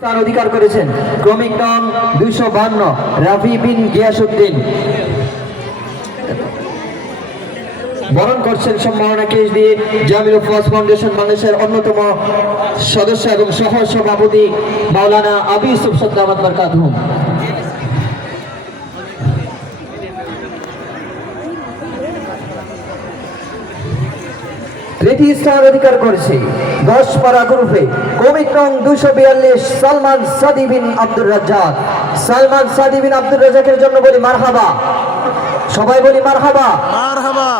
স্থান অধিকার করেছেন ক্রমিক নং 252 রাফি বিন গিয়াসউদ্দিন। বরণ করছেন সম্মাননা কেশ দিয়ে জামিল উফওয়াজ ফাউন্ডেশন বাংলাদেশের অন্যতম সদস্য এবং সহ সভাপতি মাওলানা আবু ইউসুফ সাদ্দামাত বারকাতুহুম। তৃতীয় স্থান অধিকার করেছে 10 পারা গ্রুপে ক্রমিক নং 242 সালমান সাদি বিন আব্দুর রাজ্জাক। সালমান সাদি বিন আব্দুর রাজ্জাকের জন্য বলি মারহাবা, সবাই বলি মারহাবা মারহাবা।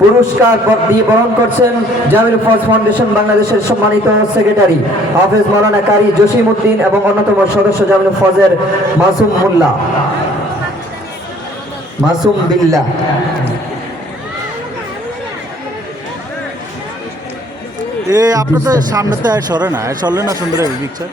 পুরস্কার দিয়ে বরণ করছেন জামিল উফওয়াজ ফাউন্ডেশন বাংলাদেশের সম্মানিত সেক্রেটারি হাফেজ মাওলানা কারি জসিম উদ্দিন এবং অন্যতম সদস্য জামিল উফওয়াজের মাসুম মোল্লা মাসুম বিল্লাহ। আপনাদের সামনেতে সরে না, চললে না সুন্দর পিকচার।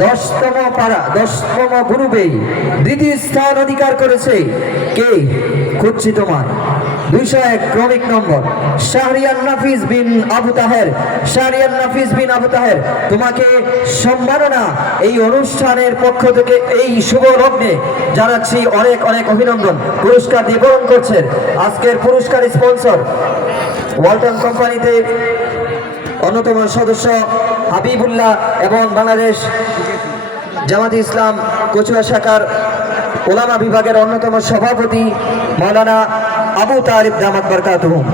দশতম গ্রুপে দ্বিতীয় স্থান অধিকার করেছে কে খুঁজছি তোমার 201 ক্রমিক নম্বর শাহরিয়ার নাফিস বিন আবু তাহের। শাহরিয়ার নাফিস বিন আবু তাহের, তোমাকে সম্মাননা এই অনুষ্ঠানের পক্ষ থেকে এই শুভ লগ্নে জানাচ্ছি অনেক অনেক অভিনন্দন। পুরস্কার দিয়ে বরণ করছেন আজকের পুরস্কার স্পন্সর ওয়ালটন কোম্পানিতে অন্যতম সদস্য হাবিবুল্লাহ এবং বাংলাদেশ জামাতে ইসলাম কচুয়া শাখার ওলামা বিভাগের অন্যতম সভাপতি মাওলানা আবু তালিব দামাত বারকাতুহুম।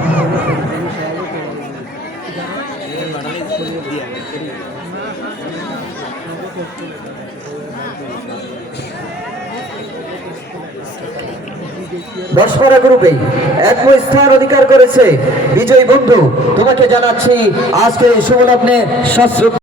দশপাড়া গ্রুপে একম স্থান অধিকার করেছে বিজয়ী বন্ধু। তোমাকে জানাচ্ছি আজকে শুভ লগ্নে সশ্রদ্ধ